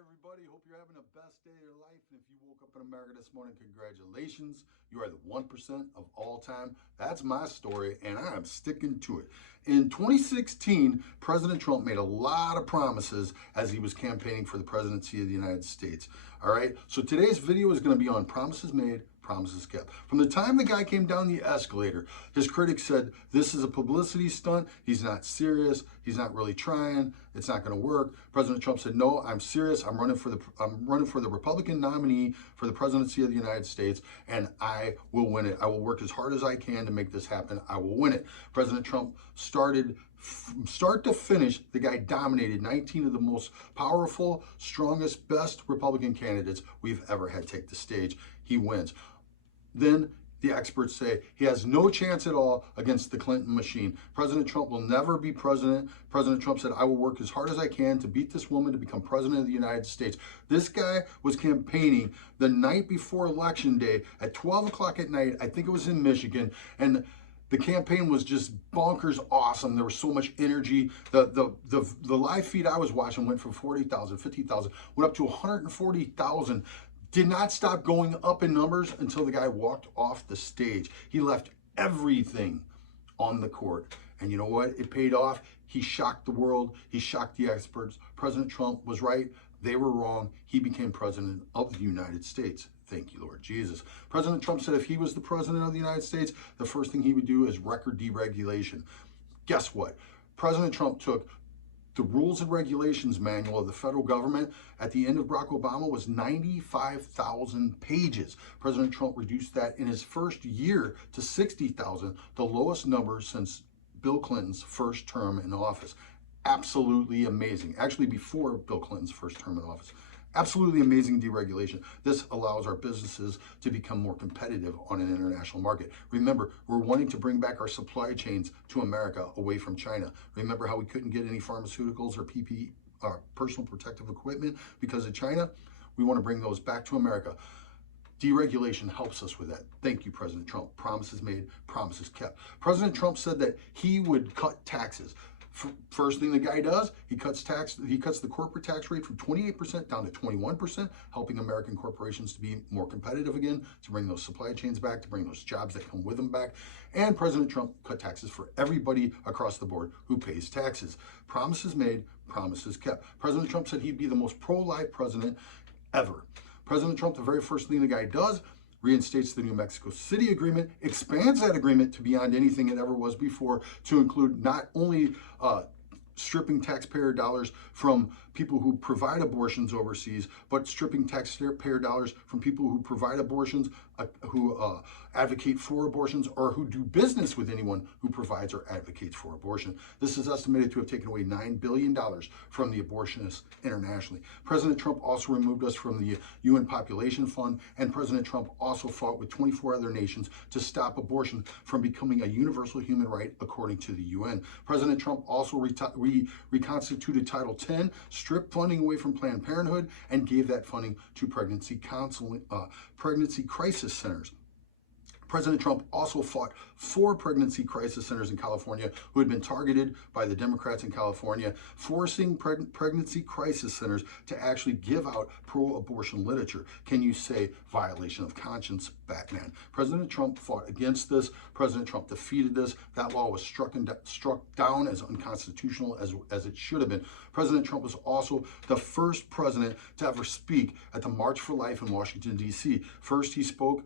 everybody. Hope you're having the best day of your life. And if you woke up in America this morning, congratulations. You are the 1% of all time. That's my story, and I am sticking to it. In 2016, President Trump made a lot of promises as he was campaigning for the presidency of the United States. All right, so today's video is going to be on promises made, promises kept. From the time the guy came down the escalator, his critics said, this is a publicity stunt. He's not serious. He's not really trying. It's not going to work. President Trump said, no, I'm serious. I'm running for the Republican nominee for the presidency of the United States, and I will win it. I will work as hard as I can to make this happen. I will win it. President Trump started from start to finish, the guy dominated 19 of the most powerful, strongest, best Republican candidates we've ever had take the stage. He wins. Then the experts say he has no chance at all against the Clinton machine. President Trump will never be president. President Trump said, I will work as hard as I can to beat this woman to become president of the United States. This guy was campaigning the night before Election Day at 12 o'clock at night. I think it was in Michigan. And the campaign was just bonkers awesome. There was so much energy. The live feed I was watching went from 40,000, 50,000, went up to 140,000. Did not stop going up in numbers until the guy walked off the stage. He left everything on the court. And you know what? It paid off. He shocked the world. He shocked the experts. President Trump was right. They were wrong. He became president of the United States. Thank you, Lord Jesus. President Trump said if he was the president of the United States, the first thing he would do is record deregulation. Guess what? President Trump took the rules and regulations manual of the federal government at the end of Barack Obama was 95,000 pages. President Trump reduced that in his first year to 60,000, the lowest number since Bill Clinton's first term in office. Absolutely amazing. Actually, before Bill Clinton's first term in office. Absolutely amazing deregulation. This allows our businesses to become more competitive on an international market. Remember, we're wanting to bring back our supply chains to America away from China. Remember how we couldn't get any pharmaceuticals or PPE, personal protective equipment because of China? We want to bring those back to America. Deregulation helps us with that. Thank you, President Trump. Promises made, promises kept. President Trump said that he would cut taxes. First thing the guy does, he cuts the corporate tax rate from 28% down to 21%, helping American corporations to be more competitive again, to bring those supply chains back, to bring those jobs that come with them back. And President Trump cut taxes for everybody across the board who pays taxes. Promises made, promises kept. President Trump said he'd be the most pro-life president ever. President Trump, the very first thing the guy does, reinstates the New Mexico City agreement, expands that agreement to beyond anything it ever was before, to include not only stripping taxpayer dollars from people who provide abortions overseas, but stripping taxpayer dollars from people who provide abortions, who advocate for abortions, or who do business with anyone who provides or advocates for abortion. This is estimated to have taken away $9 billion from the abortionists internationally. President Trump also removed us from the UN Population Fund, and President Trump also fought with 24 other nations to stop abortion from becoming a universal human right according to the UN. President Trump also reconstituted Title X, stripped funding away from Planned Parenthood, and gave that funding to pregnancy counseling, pregnancy crisis centers. President Trump also fought 4 pregnancy crisis centers in California who had been targeted by the Democrats in California, forcing pregnancy crisis centers to actually give out pro-abortion literature. Can you say violation of conscience, Batman? President Trump fought against this. President Trump defeated this. That law was struck down as unconstitutional as it should have been. President Trump was also the first president to ever speak at the March for Life in Washington, D.C. First, he spoke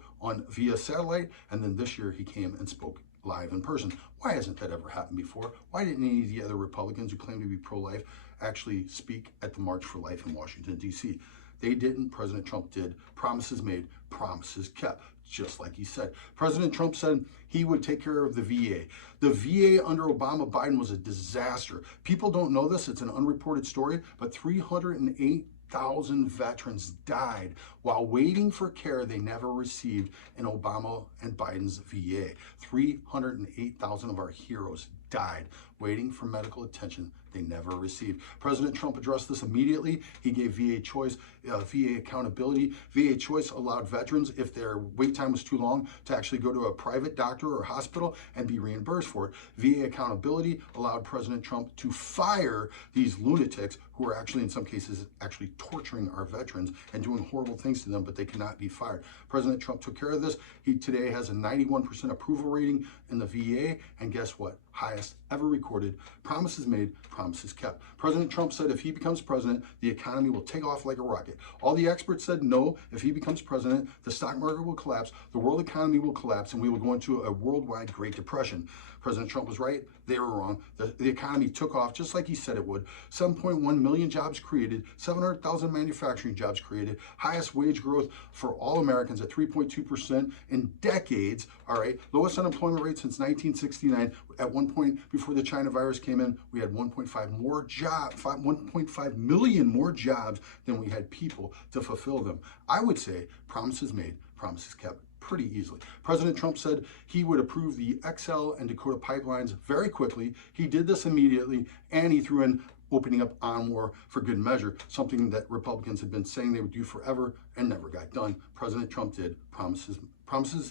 via satellite, and then this year he came and spoke live in person. Why hasn't that ever happened before? Why didn't any of the other Republicans who claim to be pro-life actually speak at the March for Life in Washington, D.C.? They didn't. President Trump did. Promises made, promises kept, just like he said. President Trump said he would take care of the VA. The VA under Obama Biden was a disaster. People don't know this. It's an unreported story, but 308,000 veterans died while waiting for care they never received in Obama and Biden's VA. 308,000 of our heroes died waiting for medical attention they never received. President Trump addressed this immediately. He gave VA choice, VA accountability. VA choice allowed veterans, if their wait time was too long, to actually go to a private doctor or hospital and be reimbursed for it. VA accountability allowed President Trump to fire these lunatics who are actually, in some cases, actually torturing our veterans and doing horrible things to them, but they cannot be fired. President Trump took care of this. He today has a 91% approval rating in the VA, and guess what? Highest ever recorded. Promises made, promises kept. President Trump said if he becomes president, the economy will take off like a rocket. All the experts said no, if he becomes president, the stock market will collapse, the world economy will collapse, and we will go into a worldwide Great Depression. President Trump was right, they were wrong. The economy took off just like he said it would. 7.1 million jobs created, 700,000 manufacturing jobs created, highest wage growth for all Americans at 3.2% in decades, all right? Lowest unemployment rate since 1969. At one point before the China virus came in, we had 1.5 million more jobs than we had people to fulfill them. I would say promises made, promises kept pretty easily. President Trump said he would approve the XL and Dakota pipelines very quickly. He did this immediately, and he threw in opening up ONWAR for good measure, something that Republicans had been saying they would do forever and never got done. President Trump did. Promises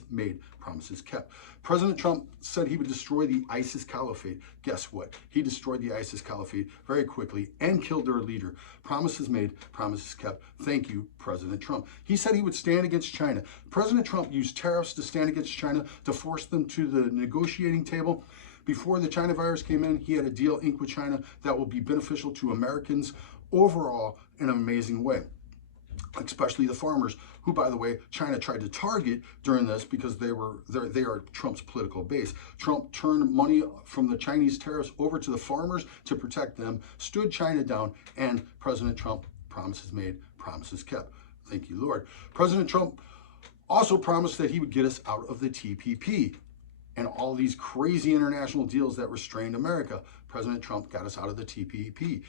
made, promises kept. President Trump said he would destroy the ISIS caliphate. Guess what? He destroyed the ISIS caliphate very quickly and killed their leader. Promises made, promises kept. Thank you, President Trump. He said he would stand against China. President Trump used tariffs to stand against China to force them to the negotiating table. Before the China virus came in, he had a deal inked with China that will be beneficial to Americans overall in an amazing way, especially the farmers, who, by the way, China tried to target during this because they are Trump's political base. Trump turned money from the Chinese tariffs over to the farmers to protect them, stood China down, and President Trump, promises made, promises kept. Thank you, Lord. President Trump also promised that he would get us out of the TPP and all these crazy international deals that restrained America. President Trump got us out of the TPP.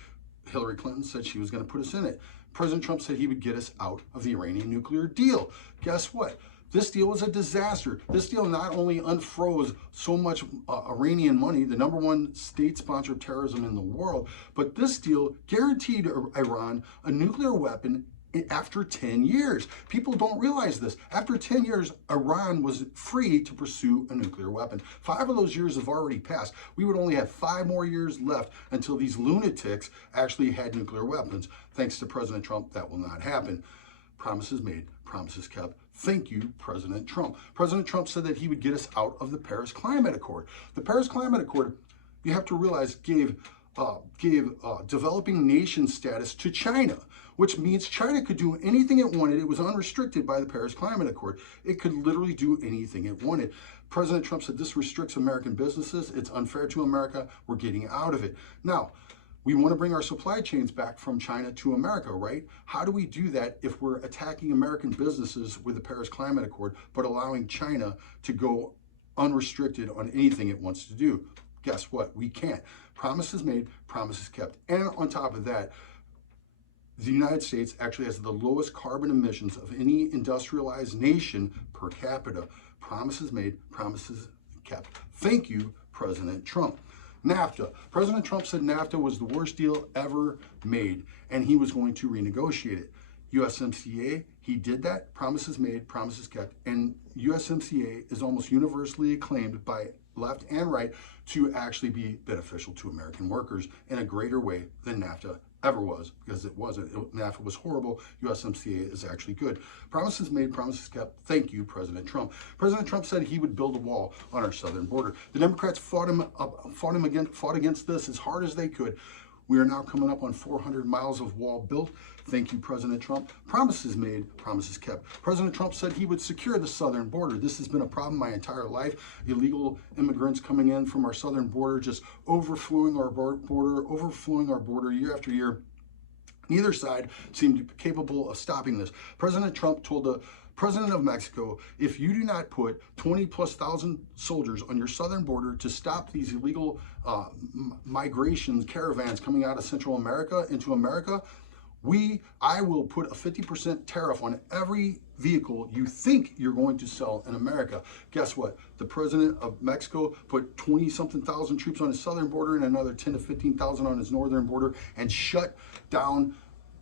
Hillary Clinton said she was going to put us in it. President Trump said he would get us out of the Iranian nuclear deal. Guess what? This deal was a disaster. This deal not only unfroze so much Iranian money, the #1 state sponsor of terrorism in the world, but this deal guaranteed Iran a nuclear weapon after 10 years. People don't realize this. After 10 years, Iran was free to pursue a nuclear weapon. 5 of those years have already passed. We would only have 5 more years left until these lunatics actually had nuclear weapons. Thanks to President Trump, that will not happen. Promises made, promises kept. Thank you, President Trump. President Trump said that he would get us out of the Paris Climate Accord. The Paris Climate Accord, you have to realize, gave developing nation status to China, which means China could do anything it wanted. It was unrestricted by the Paris Climate Accord. It could literally do anything it wanted. President Trump said this restricts American businesses. It's unfair to America. We're getting out of it. Now, we want to bring our supply chains back from China to America, right? How do we do that if we're attacking American businesses with the Paris Climate Accord, but allowing China to go unrestricted on anything it wants to do? Guess what? We can't. Promises made, promises kept. And on top of that, the United States actually has the lowest carbon emissions of any industrialized nation per capita. Promises made, promises kept. Thank you, President Trump. NAFTA. President Trump said NAFTA was the worst deal ever made, and he was going to renegotiate it. USMCA, he did that. Promises made, promises kept. And USMCA is almost universally acclaimed by left and right to actually be beneficial to American workers in a greater way than NAFTA ever was, because it wasn't. NAFTA was horrible. USMCA is actually good. Promises made, promises kept. Thank you, President Trump. President Trump said he would build a wall on our southern border. The Democrats fought against this as hard as they could. We are now coming up on 400 miles of wall built. Thank you, President Trump. Promises made, promises kept. President Trump said he would secure the southern border. This has been a problem my entire life. Illegal immigrants coming in from our southern border, just overflowing our border year after year. Neither side seemed capable of stopping this. President Trump told the President of Mexico, if you do not put 20,000+ soldiers on your southern border to stop these illegal migration caravans coming out of Central America into America, I will put a 50% tariff on every vehicle you think you're going to sell in America. Guess what? The president of Mexico put 20-something thousand troops on his southern border and another 10 to 15,000 on his northern border and shut down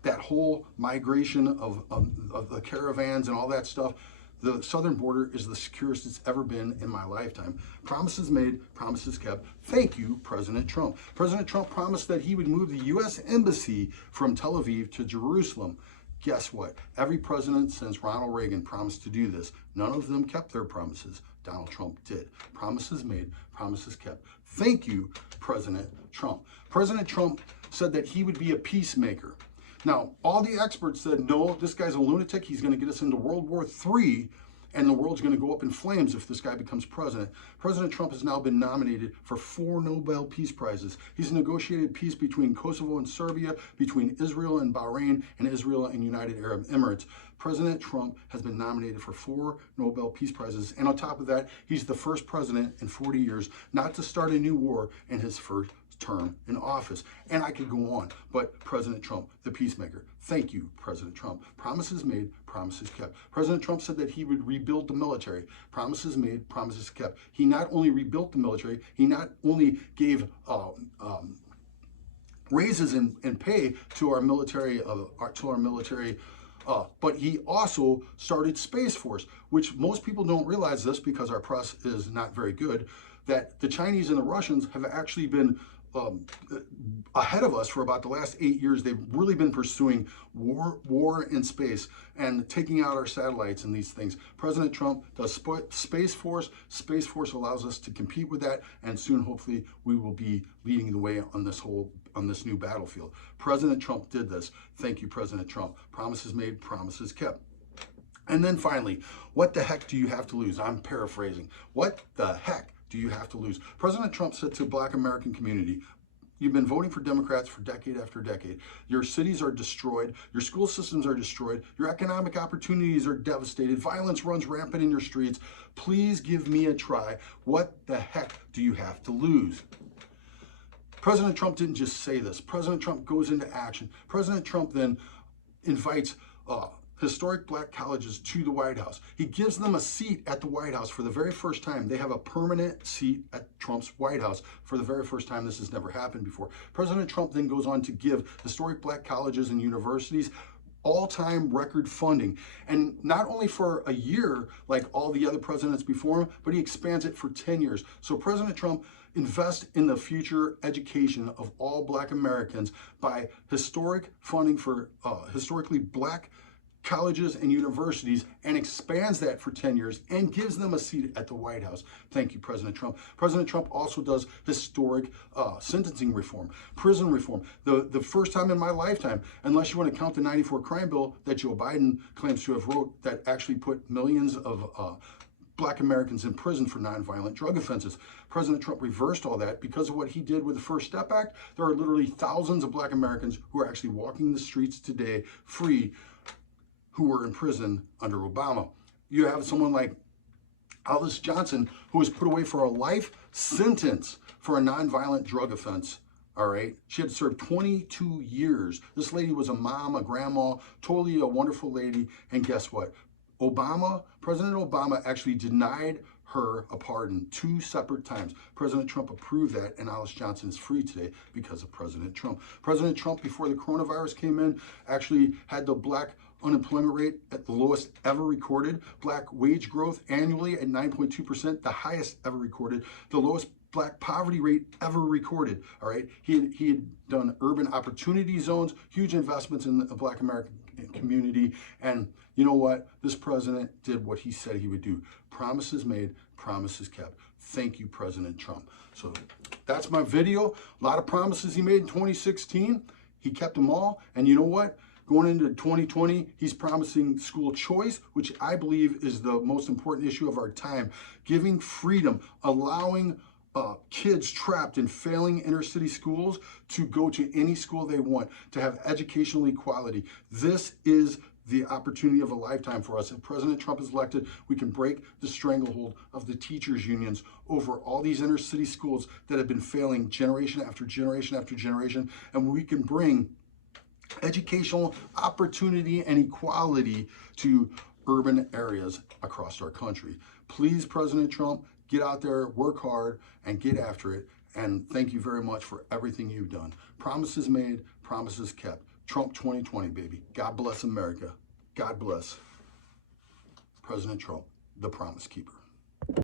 that whole migration of the caravans and all that stuff. The southern border is the securest it's ever been in my lifetime. Promises made, promises kept. Thank you, President Trump. President Trump promised that he would move the U.S. Embassy from Tel Aviv to Jerusalem. Guess what? Every president since Ronald Reagan promised to do this. None of them kept their promises. Donald Trump did. Promises made, promises kept. Thank you, President Trump. President Trump said that he would be a peacemaker. Now, all the experts said, no, this guy's a lunatic. He's going to get us into World War III, and the world's going to go up in flames if this guy becomes president. President Trump has now been nominated for 4 Nobel Peace Prizes. He's negotiated peace between Kosovo and Serbia, between Israel and Bahrain, and Israel and United Arab Emirates. President Trump has been nominated for 4 Nobel Peace Prizes, and on top of that, he's the first president in 40 years not to start a new war in his first term in office. And I could go on, but President Trump, the peacemaker. Thank you, President Trump. Promises made, promises kept. President Trump said that he would rebuild the military. Promises made, promises kept. He not only rebuilt the military, he not only gave raises and pay to our military, but he also started Space Force, which most people don't realize this because our press is not very good, that the Chinese and the Russians have actually been ahead of us for about the last 8 years. They've really been pursuing war in space and taking out our satellites and these things. President Trump does Space Force. Space Force allows us to compete with that, and soon, hopefully, we will be leading the way on this new battlefield. President Trump did this. Thank you, President Trump. Promises made, promises kept. And then finally, what the heck do you have to lose? I'm paraphrasing. What the heck do you have to lose? President Trump said to Black American community, you've been voting for Democrats for decade after decade. Your cities are destroyed. Your school systems are destroyed. Your economic opportunities are devastated. Violence runs rampant in your streets. Please give me a try. What the heck do you have to lose? President Trump didn't just say this. President Trump goes into action. President Trump then invites historic Black colleges to the White House. He gives them a seat at the White House for the very first time. They have a permanent seat at Trump's White House for the very first time. This has never happened before. President Trump then goes on to give historic Black colleges and universities all-time record funding. And not only for a year, like all the other presidents before him, but he expands it for 10 years. So President Trump invests in the future education of all Black Americans by historic funding for historically Black colleges and universities, and expands that for 10 years and gives them a seat at the White House. Thank you, President Trump. President Trump also does historic sentencing reform, prison reform. The first time in my lifetime, unless you want to count the 94 crime bill that Joe Biden claims to have wrote, that actually put millions of Black Americans in prison for nonviolent drug offenses. President Trump reversed all that because of what he did with the First Step Act. There are literally thousands of Black Americans who are actually walking the streets today free, who were in prison under Obama. You have someone like Alice Johnson, who was put away for a life sentence for a nonviolent drug offense. All right, she had to serve 22 years. This lady was a mom, a grandma, totally a wonderful lady. And guess what? President Obama actually denied her a pardon 2 separate times. President Trump approved that, and Alice Johnson is free today because of President Trump. President Trump, before the coronavirus came in, actually had the Black unemployment rate at the lowest ever recorded, Black wage growth annually at 9.2%, the highest ever recorded, the lowest Black poverty rate ever recorded. All right, he had done urban opportunity zones, huge investments in the Black American community, and you know what? This president did what he said he would do. Promises made, promises kept. Thank you, President Trump. So that's my video. A lot of promises he made in 2016. He kept them all, and you know what? Going into 2020, he's promising school choice, which I believe is the most important issue of our time. Giving freedom, allowing kids trapped in failing inner city schools to go to any school they want, to have educational equality. This is the opportunity of a lifetime for us. If President Trump is elected, we can break the stranglehold of the teachers' unions over all these inner city schools that have been failing generation after generation after generation, and we can bring educational opportunity and equality to urban areas across our country. Please, President Trump, get out there, work hard, and get after it. And thank you very much for everything you've done. Promises made, promises kept. Trump 2020, baby. God bless America. God bless President Trump, the promise keeper.